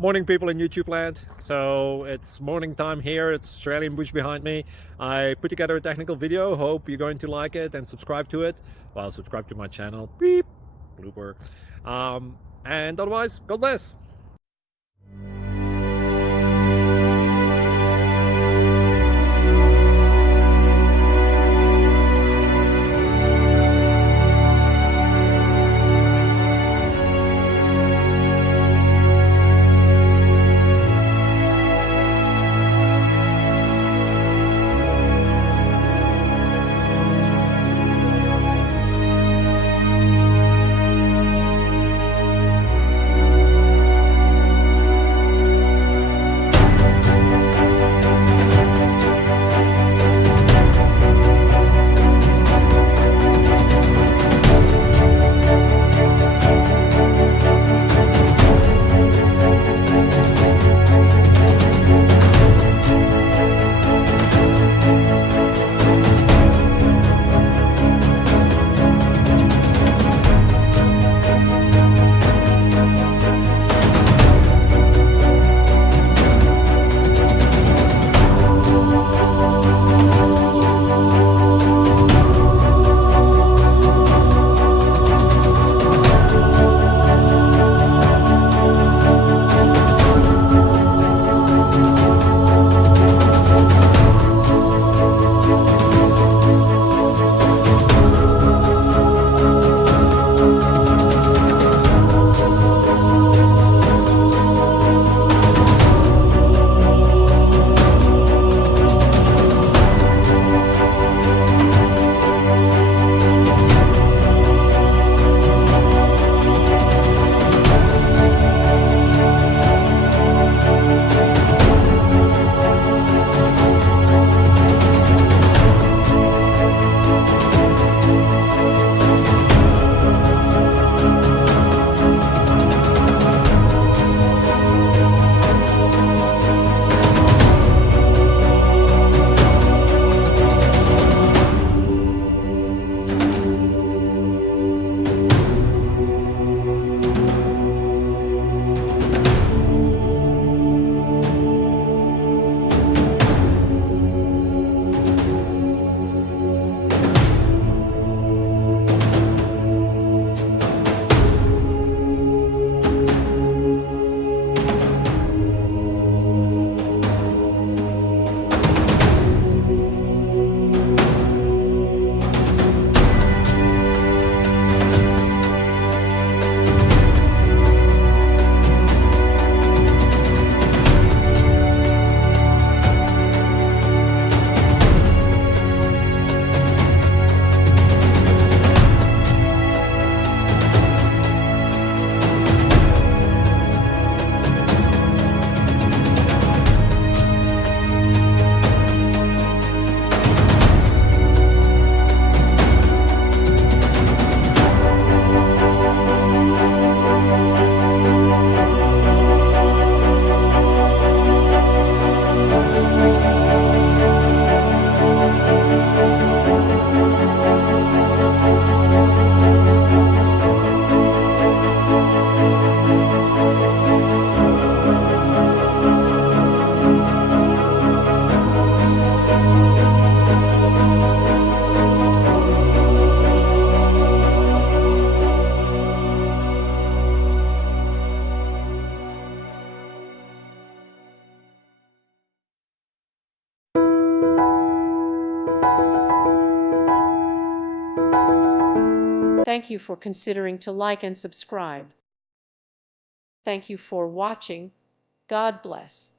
Morning, people in YouTube land. So it's morning time here. It's Australian bush behind me. I put together a technical video. Hope you're going to like it and subscribe to it. Well, subscribe to my channel. Beep. Blooper. And otherwise, God bless. Thank you for considering to like and subscribe. Thank you for watching. God bless.